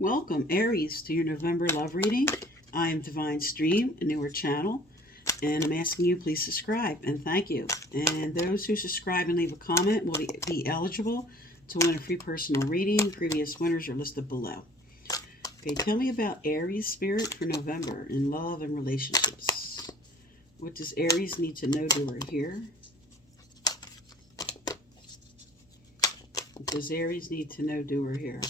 Welcome, Aries, to your November love reading. I am Divine Stream, a newer channel, and I'm asking you please subscribe, and thank you. And those who subscribe and leave a comment will be eligible to win a free personal reading. Previous winners are listed below. Okay, tell me about Aries spirit for November in love and relationships. What does Aries need to know, do, or hear? What does Aries need to know, do, or hear?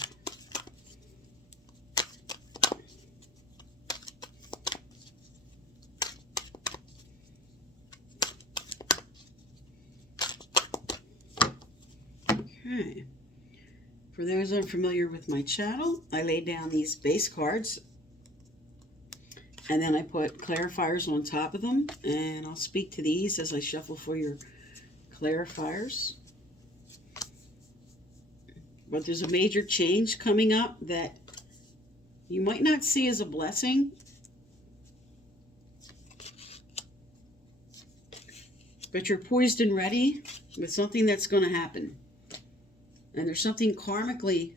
Okay. For those unfamiliar with my channel, I laid down these base cards and then I put clarifiers on top of them, and I'll speak to these as I shuffle for your clarifiers. But there's a major change coming up that you might not see as a blessing, but you're poised and ready with something that's going to happen. And there's something karmically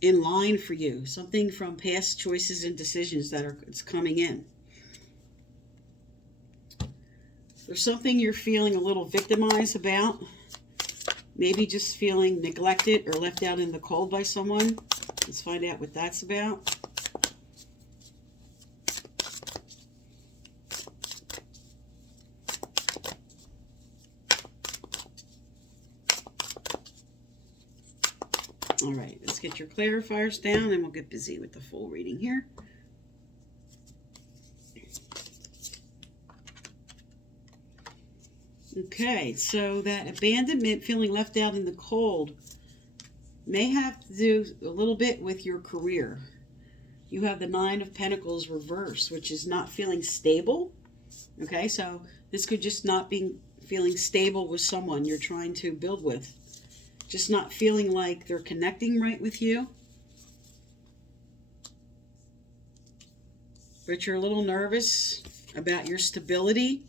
in line for you, something from past choices and decisions it's coming in. There's something you're feeling a little victimized about, maybe just feeling neglected or left out in the cold by someone. Let's find out what that's about. All right, let's get your clarifiers down and we'll get busy with the full reading here. Okay, so that abandonment, feeling left out in the cold, may have to do a little bit with your career. You have the Nine of Pentacles reversed, which is not feeling stable. Okay, so this could just not be feeling stable with someone you're trying to build with. Just not feeling like they're connecting right with you. But you're a little nervous about your stability.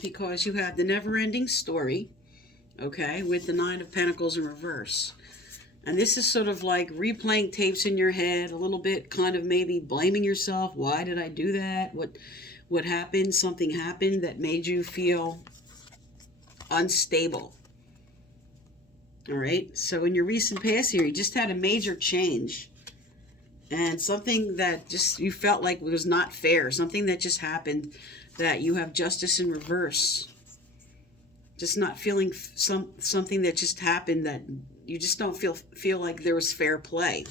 Because you have the never-ending story, okay, with the Nine of Pentacles in reverse. And this is sort of like replaying tapes in your head, a little bit kind of maybe blaming yourself. Why did I do that? What happened? Something happened that made you feel unstable. All right, so in your recent past here, you just had a major change. And something that just you felt like was not fair, something that just happened, that you have justice in reverse. Just not feeling something that just happened, that you just don't feel like there was fair play.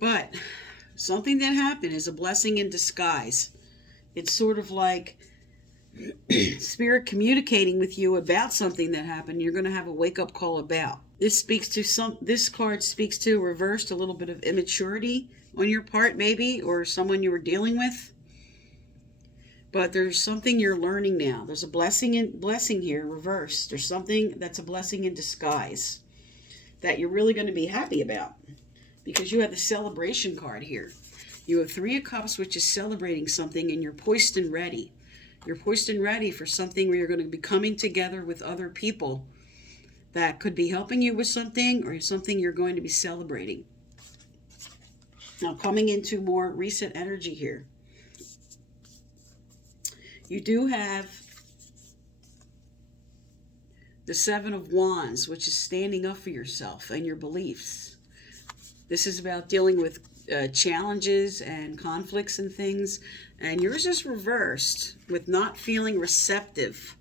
But something that happened is a blessing in disguise. It's sort of like Spirit communicating with you about something that happened. You're going to have a wake-up call about. This card speaks to reversed a little bit of immaturity on your part, maybe, or someone you were dealing with. But there's something you're learning now. There's a blessing here, reversed. There's something that's a blessing in disguise that you're really going to be happy about, because you have the celebration card here. You have Three of Cups, which is celebrating something, and you're poised and ready. You're poised and ready for something where you're going to be coming together with other people that could be helping you with something, or something you're going to be celebrating. Now, coming into more recent energy here, you do have the Seven of Wands, which is standing up for yourself and your beliefs. This is about dealing with challenges and conflicts and things. And yours is reversed with not feeling receptive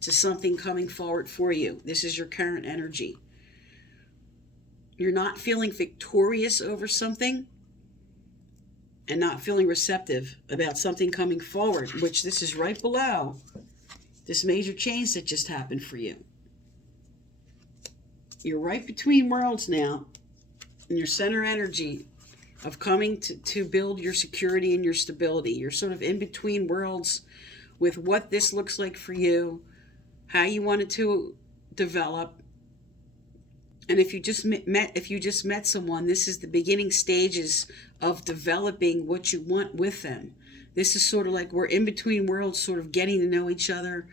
to something coming forward for you. This is your current energy. You're not feeling victorious over something and not feeling receptive about something coming forward, which this is right below this major change that just happened for you. You're right between worlds now in your center energy of coming to build your security and your stability. You're sort of in between worlds with what this looks like for you, how you want it to develop, And if you just met someone, this is the beginning stages of developing what you want with them. This is sort of like we're in between worlds, sort of getting to know each other,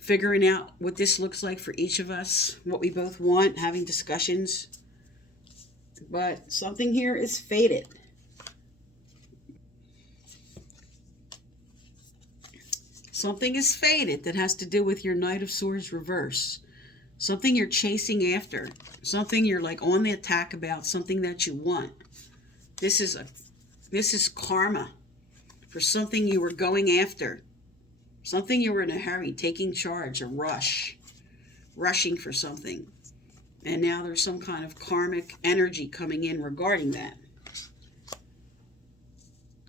figuring out what this looks like for each of us, what we both want, having discussions. But something here is fated. Something is fated that has to do with your Knight of Swords reverse. Something you're chasing after. Something you're like on the attack about. Something that you want. This is karma for something you were going after. Something you were in a hurry, taking charge, a rush. Rushing for something. And now there's some kind of karmic energy coming in regarding that.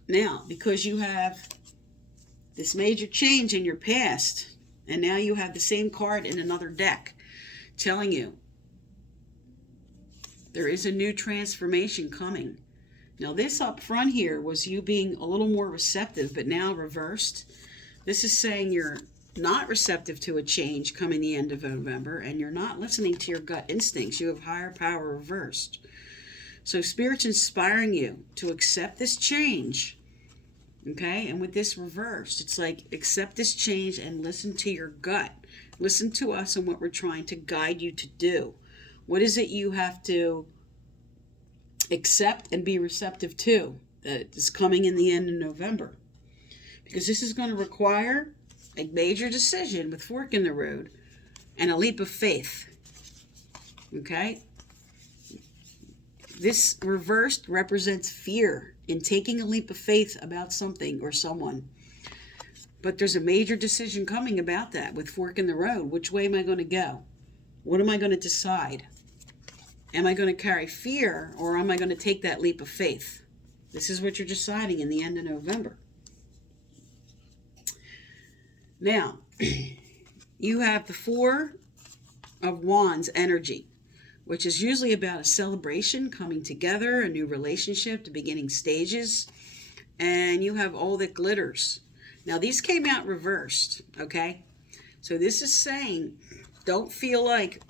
Now, because you have this major change in your past, and now you have the same card in another deck telling you there is a new transformation coming. Now this up front here was you being a little more receptive, but now reversed. This is saying you're not receptive to a change coming the end of November, and you're not listening to your gut instincts. You have higher power reversed. So Spirit's inspiring you to accept this change. Okay, and with this reversed, it's like accept this change and listen to your gut. Listen to us and what we're trying to guide you to do. What is it you have to accept and be receptive to that is coming in the end of November? Because this is going to require a major decision with fork in the road and a leap of faith. Okay? This reversed represents fear in taking a leap of faith about something or someone. But there's a major decision coming about that with fork in the road. Which way am I going to go? What am I going to decide? Am I going to carry fear, or am I going to take that leap of faith? This is what you're deciding in the end of November. Now, you have the Four of Wands energy, which is usually about a celebration, coming together, a new relationship, the beginning stages. And you have all that glitters. Now, these came out reversed, okay? So this is saying, don't feel like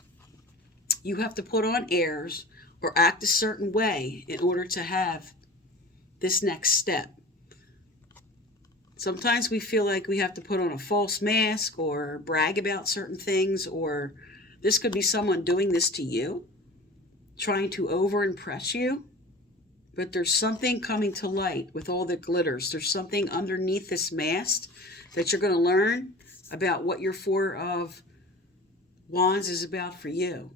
you have to put on airs or act a certain way in order to have this next step. Sometimes we feel like we have to put on a false mask or brag about certain things, or this could be someone doing this to you, trying to over-impress you. But there's something coming to light with all the glitters. There's something underneath this mask that you're going to learn about what your Four of Wands is about for you.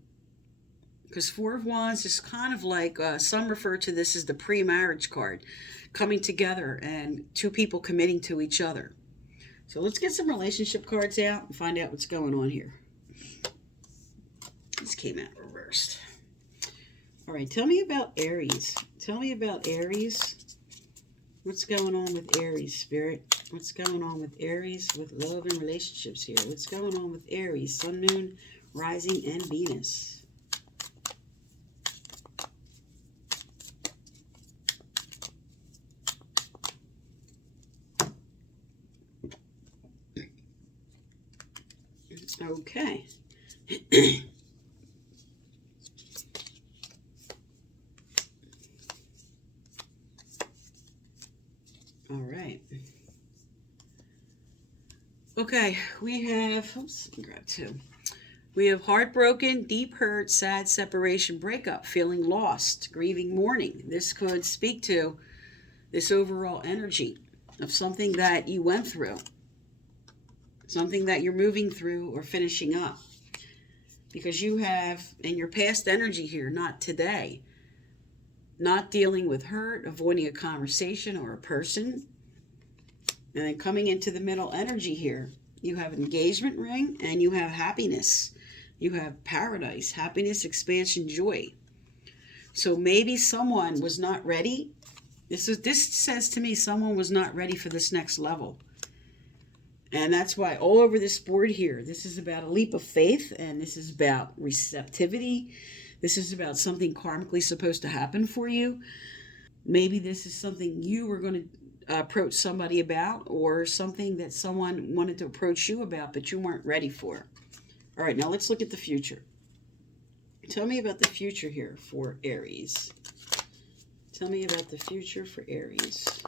Because Four of Wands is kind of like, some refer to this as the pre-marriage card, coming together and two people committing to each other. So let's get some relationship cards out and find out what's going on here. This came out reversed. All right, tell me about Aries. Tell me about Aries. What's going on with Aries, Spirit? What's going on with Aries with love and relationships here? What's going on with Aries, Sun, Moon, Rising, and Venus? Okay. All right. Okay, we have, oops, grab two. We have heartbroken, deep hurt, sad separation, breakup, feeling lost, grieving, mourning. This could speak to this overall energy of something that you went through, something that you're moving through or finishing up. Because you have, in your past energy here, not today, not dealing with hurt, avoiding a conversation or a person. And then coming into the middle energy here, you have an engagement ring and you have happiness. You have paradise, happiness, expansion, joy. So maybe someone was not ready. This says to me someone was not ready for this next level. And that's why all over this board here, this is about a leap of faith, and this is about receptivity. This is about something karmically supposed to happen for you. Maybe this is something you were going to approach somebody about, or something that someone wanted to approach you about, but you weren't ready for. All right, now let's look at the future. Tell me about the future here for Aries. Tell me about the future for Aries.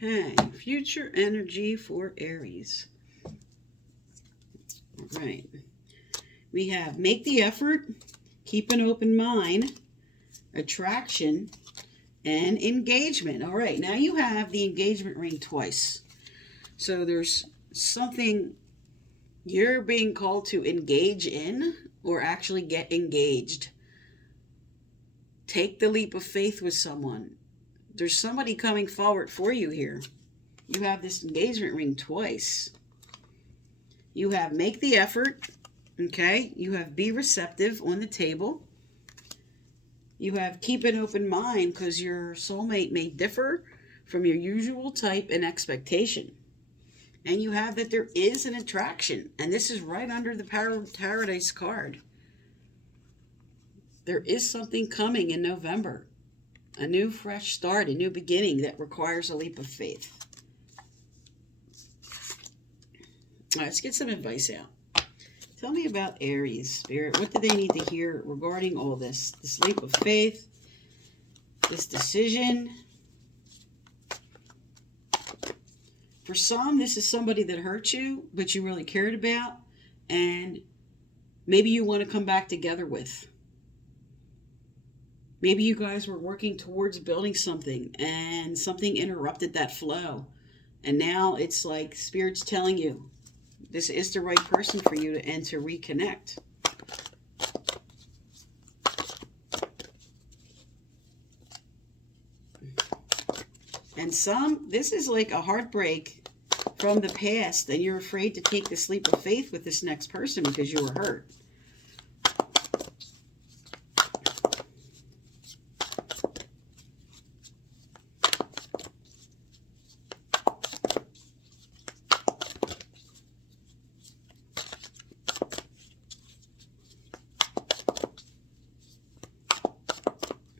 Okay, future energy for Aries. All right. We have make the effort, keep an open mind, attraction, and engagement. All right, now you have the engagement ring twice. So there's something you're being called to engage in or actually get engaged. Take the leap of faith with someone. There's somebody coming forward for you here. You have this engagement ring twice. You have make the effort, okay? You have be receptive on the table. You have keep an open mind because your soulmate may differ from your usual type and expectation. And you have that there is an attraction. And this is right under the Power of Paradise card. There is something coming in November. A new fresh start, a new beginning that requires a leap of faith. All right, let's get some advice out. Tell me about Aries, Spirit. What do they need to hear regarding all this? This leap of faith, this decision. For some, this is somebody that hurt you, but you really cared about, and maybe you want to come back together with. Maybe you guys were working towards building something and something interrupted that flow. And now it's like Spirit's telling you this is the right person for you and to reconnect. And this is like a heartbreak from the past, and you're afraid to take this leap of faith with this next person because you were hurt.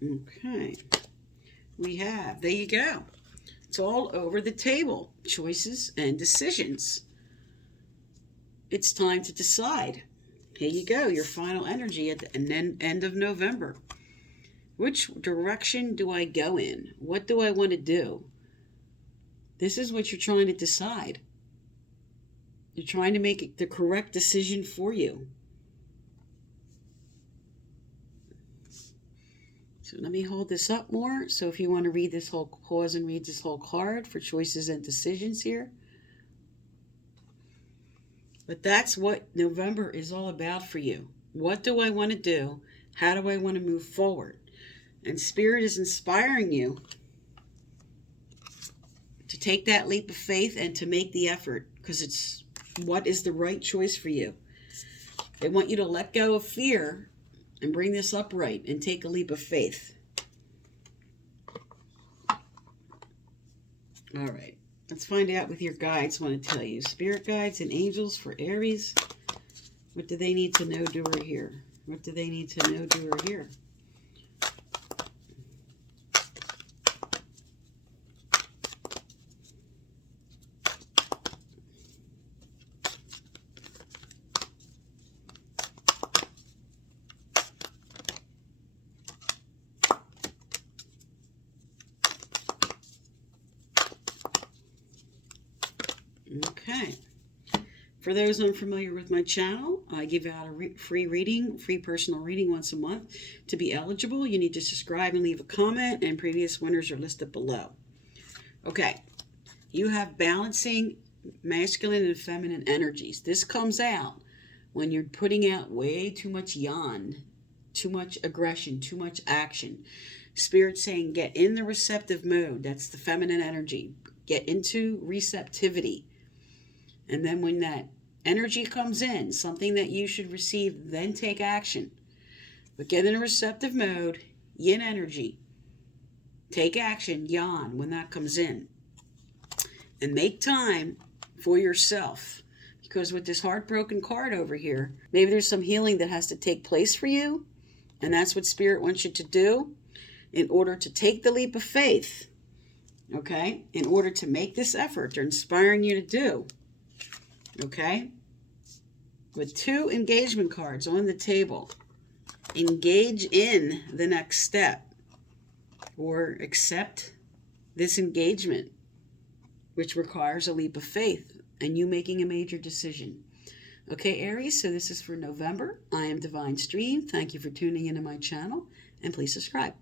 Okay, there you go. It's all over the table. Choices and decisions. It's time to decide. Here you go, your final energy at the end of November. Which direction do I go in? What do I want to do? This is what you're trying to decide. You're trying to make the correct decision for you. So let me hold this up more. So if you want to read this whole, pause and read this whole card for choices and decisions here. But that's what November is all about for you. What do I want to do? How do I want to move forward? And Spirit is inspiring you to take that leap of faith and to make the effort, because it's what is the right choice for you. They want you to let go of fear and bring this upright and take a leap of faith. All right. Let's find out with your guides want to tell you. Spirit guides and angels for Aries. What do they need to know, do, or hear? What do they need to know, do, or hear? Okay. For those unfamiliar with my channel, I give out a free personal reading once a month. To be eligible, you need to subscribe and leave a comment, and previous winners are listed below. Okay. You have balancing masculine and feminine energies. This comes out when you're putting out way too much yawn, too much aggression, too much action. Spirit saying get in the receptive mode. That's the feminine energy. Get into receptivity. And then when that energy comes in, something that you should receive, then take action. But get in a receptive mode, yin energy. Take action, yang, when that comes in. And make time for yourself. Because with this heartbroken card over here, maybe there's some healing that has to take place for you. And that's what Spirit wants you to do in order to take the leap of faith. Okay? In order to make this effort they're inspiring you to do. Okay? With 2 engagement cards on the table. Engage in the next step. Or accept this engagement, which requires a leap of faith and you making a major decision. Okay, Aries, so this is for November. I am Divine Stream. Thank you for tuning into my channel, and please subscribe.